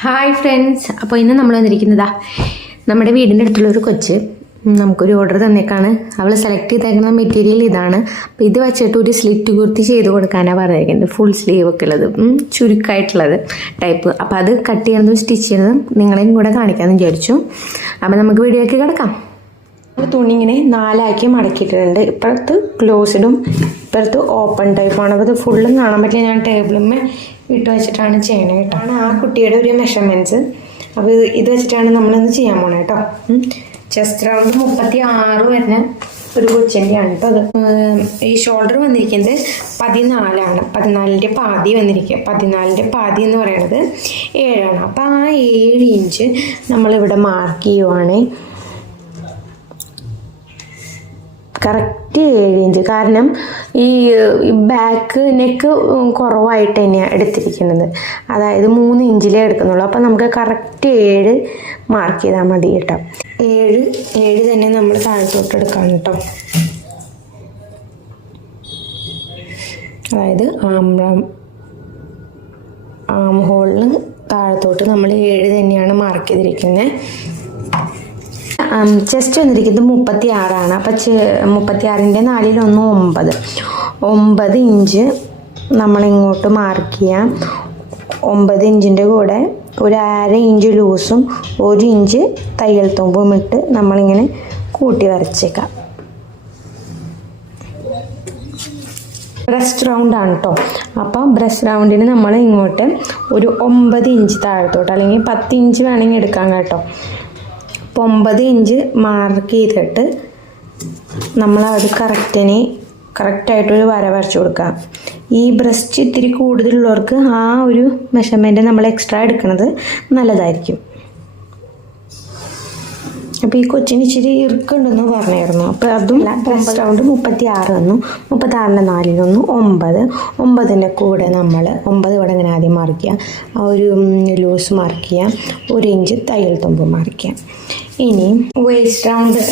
Hi friends അപ്പോൾ ഇന്ന് നമ്മൾ വന്നിരിക്കുന്നതാ നമ്മുടെ വീടിന്റെ അടുത്തുള്ള ഒരു കൊച്ച്. നമുക്കൊരു ഓർഡർ തന്നേക്കാണ്. അവൾ സെലക്ട് ചെയ്തേക്കുന്ന മെറ്റീരിയൽ ഇതാണ്. അപ്പോൾ ഇത് വെച്ചിട്ട് ഒരു സ്ലിറ്റ് കുർത്തി ചെയ്ത് കൊടുക്കാനാണ് പറഞ്ഞിരിക്കുന്നത് ഫുൾ സ്ലീവ് ഒക്കെ ഉള്ളത്. ചുരുക്കായിട്ടുള്ളത് ടൈപ്പ് അപ്പോൾ അത് കട്ട് ചെയ്യണതും സ്റ്റിച്ച് ചെയ്യണതും നിങ്ങളെയും കൂടെ കാണിക്കാമെന്ന് വിചാരിച്ചു. അപ്പോൾ നമുക്ക് വീഡിയോയ്ക്ക് കിടക്കാം. തുണി ഇങ്ങനെ നാലാക്കി മടക്കിയിട്ടുണ്ട് ഇപ്പുറത്ത് ക്ലോസ്ഡും ഇപ്പുറത്ത് ഓപ്പൺ ടൈപ്പാണ് അപ്പോൾ ഇത് ഫുള്ളും കാണാൻ പറ്റില്ല. ഞാൻ ടേബിളുമ്മേ ഇട്ട് വെച്ചിട്ടാണ് ചെയ്യണത് കേട്ടോ. ആണ് ആ കുട്ടിയുടെ ഒരു മെഷർമെന്റ്സ് അപ്പോൾ ഇത് വെച്ചിട്ടാണ് നമ്മളിന്ന് ചെയ്യാൻ പോണത് കേട്ടോ. ചെസ്റ്റ് റൗണ്ട് മുപ്പത്തി ആറ് വരുന്ന ഒരു കൊച്ചിന്റെയാണ് കേട്ടോ അത്. ഈ ഷോൾഡർ വന്നിരിക്കുന്നത് പതിനാലാണ്. പതിനാലിന്റെ പാതി വന്നിരിക്കുക. പതിനാലിന്റെ പാതി എന്ന് പറയുന്നത് ഏഴാണ്. അപ്പോൾ ആ ഏഴ് ഇഞ്ച് നമ്മളിവിടെ മാർക്ക് ചെയ്യുവാണേ. കറക്റ്റ് ഏഴ് ഇഞ്ച് കാരണം ഈ ബാക്ക് നെക്ക് കുറവായിട്ട് തന്നെയാണ് എടുത്തിരിക്കുന്നത്. അതായത് മൂന്ന് ഇഞ്ചിലേ എടുക്കുന്നുള്ളൂ. അപ്പം നമുക്ക് കറക്റ്റ് ഏഴ് മാർക്ക് ചെയ്താൽ മതി കേട്ടോ. ഏഴ് ഏഴ് തന്നെ നമ്മൾ താഴത്തോട്ട് എടുക്കാം കേട്ടോ. അതായത് ആംറം ആം ഹോളിന് താഴത്തോട്ട് നമ്മൾ ഏഴ് തന്നെയാണ് മാർക്ക് ചെയ്തിരിക്കുന്നത് ചെസ്റ്റ് വന്നിരിക്കുന്നത് മുപ്പത്തി ആറാണ് അപ്പം മുപ്പത്തി ആറിന്റെ നാലിലൊന്ന് ഒമ്പത്. ഒമ്പത് ഇഞ്ച് നമ്മളിങ്ങോട്ട് മാർക്ക് ചെയ്യാം. ഒമ്പത് ഇഞ്ചിന്റെ കൂടെ ഒരു അര ഇഞ്ച് ലൂസും ഒരു ഇഞ്ച് തയ്യൽ തുമ്പും ഇട്ട് നമ്മളിങ്ങനെ കൂട്ടി വരച്ചേക്കാം. ബ്രസ്റ്റ് റൗണ്ട് ആണ് കേട്ടോ അപ്പം ബ്രസ്റ്റ് റൗണ്ടിന് നമ്മൾ ഇങ്ങോട്ട് ഒരു ഒമ്പത് ഇഞ്ച് താഴത്തോട്ട് അല്ലെങ്കിൽ പത്ത് ഇഞ്ച് വേണമെങ്കിൽ എടുക്കാം കേട്ടോ. ഒമ്പത് ഇഞ്ച് മാർക്ക് ചെയ്തിട്ട് നമ്മൾ അത് കറക്റ്റിന് കറക്റ്റായിട്ടൊരു വര വരച്ചു കൊടുക്കുക. ഈ ബ്രസ്റ്റ് ഇത്തിരി കൂടുതലുള്ളവർക്ക് ആ ഒരു മെഷർമെന്റ് നമ്മൾ എക്സ്ട്രാ എടുക്കുന്നത് നല്ലതായിരിക്കും. അപ്പോൾ ഈ കൊച്ചിന് ഇച്ചിരി ഇറുക്കുണ്ടെന്ന് പറഞ്ഞായിരുന്നു. അപ്പോൾ അതും ബ്രസ്റ്റ് റൗണ്ട് മുപ്പത്തി ആറ് വന്നു. മുപ്പത്തി ആറിന്റെ നാലിലൊന്ന് ഒമ്പത്. ഒമ്പതിന്റെ കൂടെ നമ്മൾ ഒമ്പത് ഇവിടെ ഇങ്ങനെ ആദ്യം മാർക്ക് ചെയ്യാം. ആ ഒരു ലൂസ് മാർക്ക് ചെയ്യാം. ഒരു ഇഞ്ച് തയ്യൽ തുമ്പ് മാർക്ക് ചെയ്യാം. ഇനി വേസ്റ്റ് റൗണ്ട്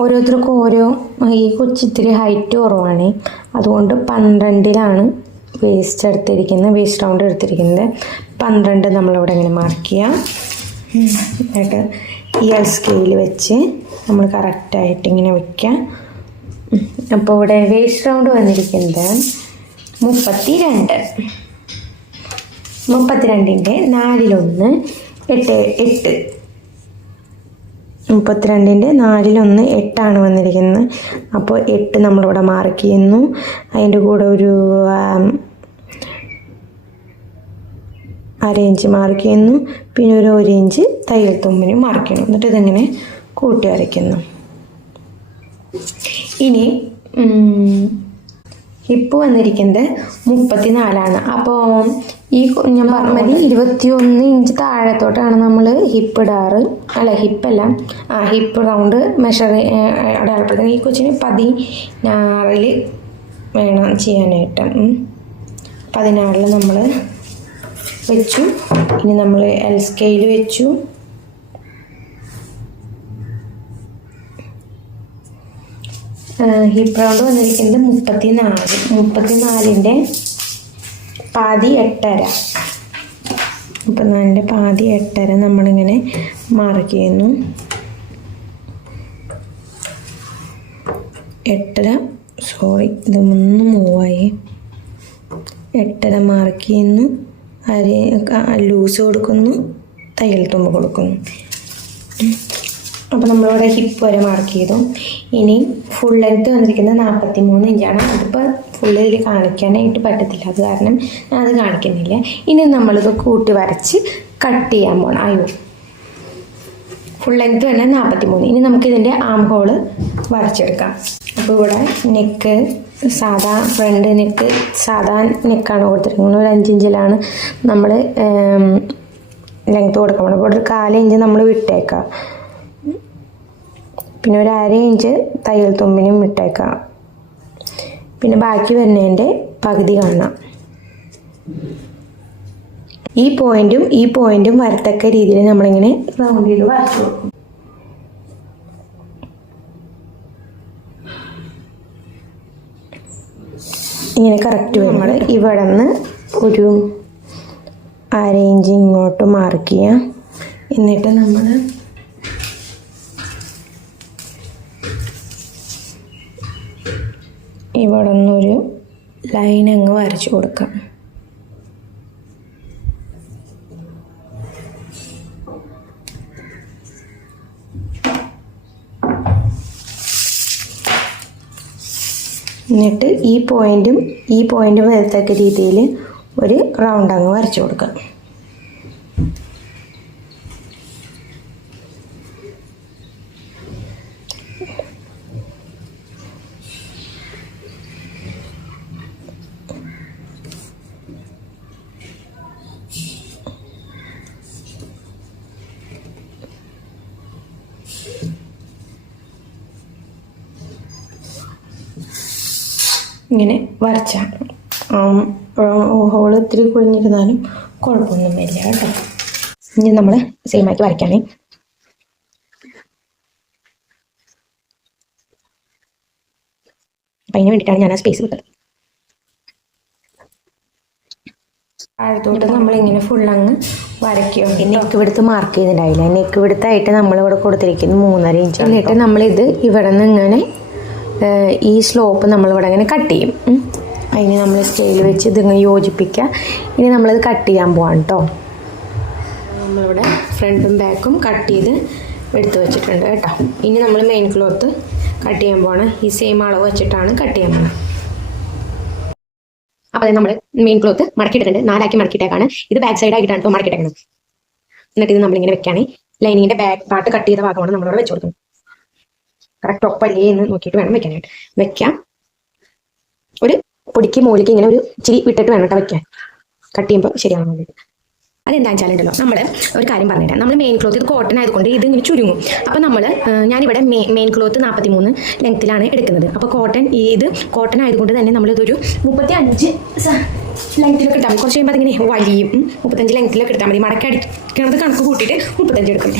ഓരോരുത്തർക്കും ഓരോ ഈ കൊച്ചിത്തിരി ഹൈറ്റ് കുറവാണ്. അതുകൊണ്ട് പന്ത്രണ്ടിലാണ് വേസ്റ്റ് എടുത്തിരിക്കുന്നത് വേസ്റ്റ് റൗണ്ട് എടുത്തിരിക്കുന്നത്. പന്ത്രണ്ട് നമ്മളിവിടെ ഇങ്ങനെ മാർക്ക് ചെയ്യാം. എന്നിട്ട് ഈ സ്കെയിൽ വെച്ച് നമ്മൾ കറക്റ്റായിട്ട് ഇങ്ങനെ വെക്കാം. അപ്പോൾ ഇവിടെ വേസ്റ്റ് റൗണ്ട് വന്നിരിക്കുന്നത് മുപ്പത്തി രണ്ട് മുപ്പത്തിരണ്ടിന്റെ നാലിലൊന്ന് എട്ട് എട്ട്. മുപ്പത്തിരണ്ടിന്റെ നാലിലൊന്ന് എട്ടാണ് വന്നിരിക്കുന്നത്. അപ്പോൾ എട്ട് നമ്മളിവിടെ മാർക്ക് ചെയ്യുന്നു. അതിന്റെ കൂടെ ഒരു ആം, അര ഇഞ്ച് മാർക്ക് ചെയ്യുന്നു. പിന്നെ ഒരു ഒരു ഇഞ്ച് തയ്യൽ തുമ്പിനും മാർക്ക് ചെയ്യണം. എന്നിട്ട് ഇതിങ്ങനെ കൂട്ടി വരയ്ക്കുന്നു. ഇനി ഹിപ്പ് വന്നിരിക്കുന്നത് മുപ്പത്തിനാലാണ്. അപ്പോൾ ഈ ഞാൻ പറഞ്ഞ മതി ഇരുപത്തിയൊന്ന് ഇഞ്ച് താഴത്തോട്ടാണ് നമ്മൾ ഹിപ്പ് ഇടാറ്. അല്ല ഹിപ്പല്ല. ആ ഹിപ്പ് റൗണ്ട് മെഷർ അടയാളപ്പെടുത്തുന്നത്. ഈ കൊച്ചിന് പതിനാറിൽ വേണം ചെയ്യാനായിട്ട്. പതിനാറിൽ നമ്മൾ വെച്ചു. ഇനി നമ്മൾ എൽ സ്കെയിൽ വെച്ചു ഹിപ്പ് റൗണ്ട് വന്നിരിക്കുന്നത് മുപ്പത്തി നാല് മുപ്പത്തി നാലിന്റെ പാതി എട്ടര. മുപ്പത്തിനാലിന്റെ പാതി എട്ടര നമ്മളിങ്ങനെ മാർക്ക് ചെയ്യുന്നു. എട്ടര സോറി ഇത് മൂന്ന് മൂവായി എട്ടര മാർക്ക് ചെയ്യുന്നു. അരി ലൂസ് കൊടുക്കുന്നു തയ്യൽ തുമ്പ് കൊടുക്കുന്നു. അപ്പോൾ നമ്മളിവിടെ ഹിപ്പ് വരെ മാർക്ക് ചെയ്തു. ഇനി ഫുൾ ലെങ്ത് വന്നിരിക്കുന്നത് നാൽപ്പത്തി മൂന്ന് ഇഞ്ചാണ് അതിപ്പോൾ ഫുള്ള് ഇതിൽ കാണിക്കാനായിട്ട് പറ്റത്തില്ല. അത് കാരണം ഞാൻ അത് കാണിക്കുന്നില്ല. ഇനി നമ്മളിത് കൂട്ടി വരച്ച് കട്ട് ചെയ്യാൻ പോകണം അയ്യോ. ഫുൾ ലെങ്ത് തന്നെ നാൽപ്പത്തി മൂന്ന് ഇനി നമുക്കിതിന്റെ ആം ഹോൾ വരച്ചെടുക്കാം. അപ്പോൾ ഇവിടെ നെക്ക് സാധാ ഫ്രണ്ട് നെക്ക് സാധാ നെക്കാണ് കൊടുത്തിരിക്കുന്നത്. ഒരു അഞ്ചിഞ്ചിലാണ് നമ്മൾ ലെങ്ത്ത് കൊടുക്കാൻ പോകണം അപ്പോൾ ഒരു കാലിഞ്ച് നമ്മൾ വിട്ടേക്കാം. പിന്നെ ഒരു അര ഇഞ്ച് തയ്യൽ തുമ്പിനും വിട്ടേക്കാം. പിന്നെ ബാക്കി വരുന്നതിന്റെ പകുതി കാണാം ഈ പോയിന്റും ഈ പോയിന്റും വരത്തക്ക രീതിയിൽ നമ്മളിങ്ങനെ റൗണ്ട് ചെയ്ത് വരച്ചു കൊടുക്കും. ഇങ്ങനെ കറക്റ്റ് നമ്മൾ ഇവിടെ നിന്ന് ഒരു അരയിഞ്ച് ഇങ്ങോട്ട് മാർക്ക് ചെയ്യാം. എന്നിട്ട് നമ്മൾ ഇവിടെ നിന്നൊരു ലൈൻ അങ്ങ് വരച്ചു കൊടുക്കാം. എന്നിട്ട് ഈ പോയിന്റും ഈ പോയിന്റും വരത്തക്ക രീതിയിൽ ഒരു റൗണ്ട് അങ്ങ് വരച്ചു കൊടുക്കാം ഇങ്ങനെ വരച്ചാണ് ഹോൾ ഇത്തിരി കുഴിഞ്ഞിരുന്നാലും കുഴപ്പമൊന്നും വരില്ല കേട്ടോ. ഇനി നമ്മൾ സെയിം ആക്കി വരയ്ക്കാണേ. അപ്പം അതിന് വേണ്ടിയിട്ടാണ് ഞാൻ ആ സ്പേസ് വിട്ടത്. താഴത്തോട്ട് നമ്മളിങ്ങനെ ഫുൾ അങ്ങ് വരയ്ക്കുക നെക്ക് ഇവിടുത്തെ മാർക്ക് ചെയ്തിട്ടുണ്ടായില്ല. നെക്ക് ഇവിടുത്തായിട്ട് നമ്മളിവിടെ കൊടുത്തിരിക്കുന്നത് മൂന്നര ഇഞ്ച് എന്നിട്ട് നമ്മളിത് ഇവിടെ നിന്ന് ഇങ്ങനെ ഈ സ്ലോപ്പ് നമ്മളിവിടെ അങ്ങനെ കട്ട് ചെയ്യും. അതിന് നമ്മൾ സ്കെയിൽ വെച്ച് ഇതിങ്ങനെ യോജിപ്പിക്കുക. ഇനി നമ്മളിത് കട്ട് ചെയ്യാൻ പോവാണ് കേട്ടോ നമ്മളിവിടെ ഫ്രണ്ടും ബാക്കും കട്ട് ചെയ്ത് എടുത്ത് വെച്ചിട്ടുണ്ട് കേട്ടോ. ഇനി നമ്മൾ മെയിൻ ക്ലോത്ത് കട്ട് ചെയ്യാൻ പോവാണ്. ഈ സെയിം അളവ് വെച്ചിട്ടാണ് കട്ട് ചെയ്യാൻ പോകുന്നത് അപ്പോൾ അത് നമ്മൾ മെയിൻ ക്ലോത്ത് മടക്കിയിട്ടുണ്ട് നാലാക്കി മടക്കിയിട്ടേക്കാണ്. ഇത് ബാക്ക് സൈഡ് ആയിട്ടാണ് ഇപ്പോൾ മടക്കിയിട്ടേക്കുന്നത് എന്നിട്ട് ഇത് നമ്മളിങ്ങനെ വെക്കുകയാണെങ്കിൽ ലൈനിങ്ങിന്റെ ബാക്ക് പാർട്ട് കട്ട് ചെയ്ത ഭാഗമാണ് നമ്മളിവിടെ വെച്ച് കൊടുക്കുന്നത്. കറക്റ്റ് ഒപ്പല്ലേ എന്ന് നോക്കിയിട്ട് വേണം വെക്കാനായിട്ട്. വെക്കാം. ഒരു പൊടിക്ക് മുകളിലേക്ക് ഇങ്ങനെ ഒരു ചിരി വിട്ടിട്ട് വേണം കേട്ടോ വെക്കാൻ. കട്ട് ചെയ്യുമ്പോൾ ശരിയാവാൻ വേണ്ടിയിട്ട് അതെന്താണെന്ന് വെച്ചാലുണ്ടല്ലോ നമ്മൾ ഒരു കാര്യം പറഞ്ഞുതരാം നമ്മൾ മെയിൻ ക്ലോത്ത് ഇത് കോട്ടൺ ആയതുകൊണ്ട് ഇത് ഇങ്ങനെ ചുരുങ്ങും. അപ്പോൾ നമ്മൾ ഞാനിവിടെ മെയിൻ ക്ലോത്ത് നാൽപ്പത്തി മൂന്ന് ലെങ്ത്തിലാണ് എടുക്കുന്നത്. അപ്പോൾ കോട്ടൺ ഇത് കോട്ടൺ ആയതുകൊണ്ട് തന്നെ നമ്മളിതൊരു മുപ്പത്തി അഞ്ച് ലെങ്ത്തിലൊക്കെ ഇട്ടാൽ മതി. കുറച്ച് കഴിയുമ്പോൾ അതിങ്ങനെ വലിയും. മുപ്പത്തഞ്ച് ലെങ്ത്തിലൊക്കെ എടുത്താൽ മതി. മടക്കി അടിക്കണത് കണക്ക് കൂട്ടിയിട്ട് മുപ്പത്തഞ്ച് എടുക്കും.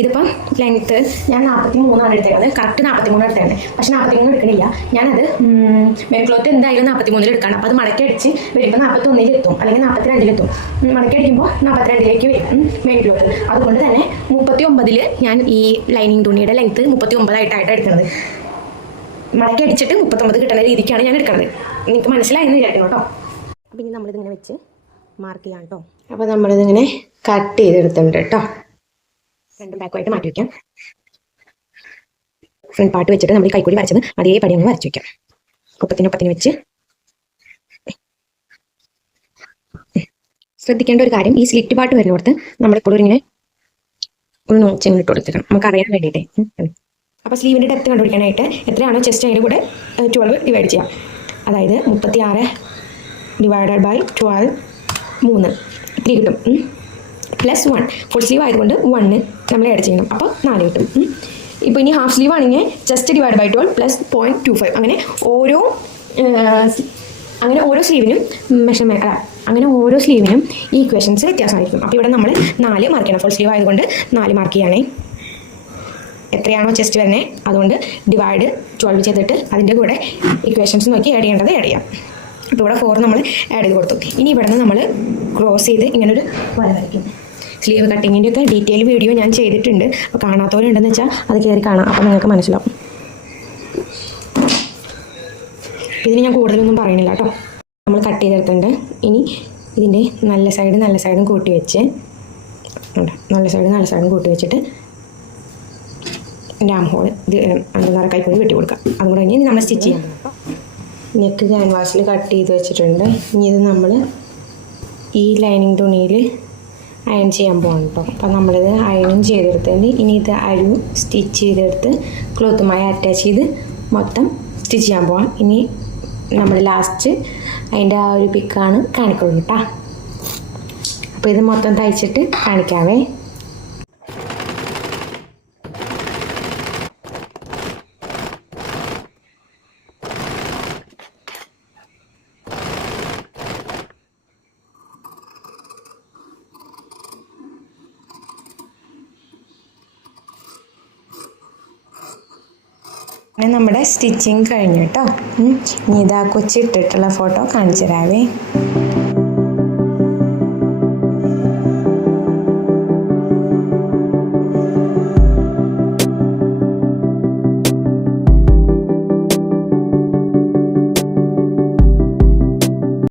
ഇതിപ്പം ലെങ്ത്ത് ഞാൻ നാൽപ്പത്തി മൂന്നാണ് എടുത്തേക്കുന്നത്. കറക്റ്റ് നാൽപ്പത്തി മൂന്ന് എടുത്തേക്കുന്നത്. പക്ഷെ നാൽപ്പത്തി മൂന്ന് എടുക്കണില്ല. ഞാനത് മെൻക്ലോത്ത് എന്തായാലും നാൽപ്പത്തി മൂന്നിൽ എടുക്കണം. അപ്പോൾ അത് മടക്കി അടിച്ച് വരുമ്പോൾ ഒന്നിലെത്തും അല്ലെങ്കിൽ നാൽപ്പത്തി രണ്ടിലെത്തും എത്തും മടക്കി അടിക്കുമ്പോൾ നാൽപ്പത്തി രണ്ടിലേക്ക് വരും മെയിൻ ക്ലോത്ത് അതുകൊണ്ട് തന്നെ മുപ്പത്തി ഒമ്പതിൽ ഞാൻ ഈ ലൈനിങ് തുണിയുടെ ലെങ്ത്ത് മുപ്പത്തി ഒമ്പതായിട്ടാണ് എടുക്കുന്നത്. മടക്കി അടിച്ചിട്ട് മുപ്പത്തൊമ്പത് കിട്ടുന്ന രീതിക്കാണ് ഞാൻ എടുക്കുന്നത്. നിങ്ങൾക്ക് മനസ്സിലായെന്ന് വിചാരിക്കണം കേട്ടോ. ഇനി നമ്മളിതിങ്ങനെ വെച്ച് മാർക്ക് ചെയ്യാം കേട്ടോ. അപ്പോൾ നമ്മളിതിങ്ങനെ കട്ട് ചെയ്തെടുത്തിട്ടുണ്ട് കേട്ടോ. ഫ്രണ്ടും ബാക്കുമായിട്ട് മാറ്റി വയ്ക്കാം ഫ്രണ്ട് പാർട്ട് വെച്ചിട്ട് നമ്മൾ കൈക്കൂടി വരച്ചത് അതേപടി അങ്ങ് വരച്ചു വയ്ക്കാം ഒപ്പത്തിനൊപ്പത്തിന് ഒപ്പത്തിന് വെച്ച്. ശ്രദ്ധിക്കേണ്ട ഒരു കാര്യം ഈ സ്ലിറ്റ് പാട്ട് വരുന്നിടത്ത് നമ്മളിപ്പോഴും ഇങ്ങനെ ഒന്ന് നോച്ചിങ്ങനെ ഇട്ട് കൊടുത്തേക്കണം നമുക്ക് അറിയാൻ വേണ്ടിയിട്ടേ. അപ്പൊ അപ്പോൾ സ്ലീവിന്റെ ഡെപ്ത് കണ്ടുപിടിക്കാനായിട്ട് എത്രയാണോ ചെസ്റ്റ് അതിന്റെ കൂടെ ട്വൽവ് ഡിവൈഡ് ചെയ്യാം. അതായത് മുപ്പത്തി ആറ് ഡിവൈഡഡ് ബൈ ട്വൽവ് മൂന്ന്. ത്രീ കിട്ടും. പ്ലസ് വൺ ഫുൾ സ്ലീവ് ആയതുകൊണ്ട് വണ്ണ് നമ്മൾ ആഡ് ചെയ്യണം. അപ്പോൾ നാല് കിട്ടും. ഇപ്പോൾ ഇനി ഹാഫ് സ്ലീവ് ആണെങ്കിൽ just divide by twelve plus point two five അങ്ങനെ ഓരോ അങ്ങനെ ഓരോ സ്ലീവിനും മെഷർമെന്റ് അല്ല അങ്ങനെ ഓരോ സ്ലീവിനും ഈ ഇക്വേഷൻസ് വ്യത്യാസമായിരിക്കും. അപ്പോൾ ഇവിടെ നമ്മൾ നാല് മാർക്ക് ചെയ്യണം. ഫുൾ സ്ലീവ് ആയതുകൊണ്ട് നാല് മാർക്ക് ചെയ്യണേ എത്രയാണോ ചെസ്റ്റ് വരുന്നത് അതുകൊണ്ട് ഡിവൈഡ് ട്വൽവ് ചെയ്തിട്ട് അതിന്റെ കൂടെ ഇക്വേഷൻസ് നോക്കി ആഡ് ചെയ്യേണ്ടത് ആഡ് ചെയ്യാം. അപ്പോൾ ഇവിടെ ഫോർ നമ്മൾ ആഡ് ചെയ്ത് കൊടുത്തു. ഇനി ഇവിടെ നിന്ന് നമ്മൾ ക്ലോസ് ചെയ്ത് ഇങ്ങനൊരു വര വരയ്ക്കും. സ്ലീവ് കട്ടിങ്ങിന്റെ ഒക്കെ ഡീറ്റെയിൽ വീഡിയോ ഞാൻ ചെയ്തിട്ടുണ്ട്. അപ്പോൾ കാണാത്തവരുണ്ടെന്ന് വെച്ചാൽ അത് കയറി കാണാം. അപ്പോൾ നിങ്ങൾക്ക് മനസ്സിലാവും. ഇതിന് ഞാൻ കൂടുതലൊന്നും പറയുന്നില്ല കേട്ടോ. നമ്മൾ കട്ട് ചെയ്തെടുത്തിട്ടുണ്ട്. ഇനി ഇതിന്റെ നല്ല സൈഡ് നല്ല സൈഡും കൂട്ടി വെച്ച് നല്ല സൈഡ് നല്ല സൈഡും കൂട്ടി വെച്ചിട്ട് ഡാം ഹോൾ ഇത് എന്താ പറയുക വെട്ടി കൊടുക്കുക അതും കൂടെ കഴിഞ്ഞ് നമ്മൾ സ്റ്റിച്ച് ചെയ്യാം. നെക്ക് ക്യാൻവാസിൽ കട്ട് ചെയ്ത് വെച്ചിട്ടുണ്ട്. ഇനി ഇത് നമ്മൾ ഈ ലൈനിങ് തുണിയിൽ അയൺ ചെയ്യാൻ പോകണം കേട്ടോ അപ്പം നമ്മളിത് അയണും ചെയ്തെടുത്തതിന് ഇനി ഇത് അരു സ്റ്റിച്ച് ചെയ്തെടുത്ത് ക്ലോത്തുമായി അറ്റാച്ച് ചെയ്ത് മൊത്തം സ്റ്റിച്ച് ചെയ്യാൻ പോവാം. ഇനി നമ്മൾ ലാസ്റ്റ് അതിന്റെ ആ ഒരു പിക്കാണ് കാണിക്കുള്ളൂ കേട്ടോ അപ്പോൾ ഇത് മൊത്തം തയ്ച്ചിട്ട് കാണിക്കാവേ. അങ്ങനെ നമ്മുടെ സ്റ്റിച്ചിങ് കഴിഞ്ഞു കേട്ടോ. ഇനി ഇതാ കൊച്ചിട്ടിട്ടുള്ള ഫോട്ടോ കാണിച്ചു തരാവേ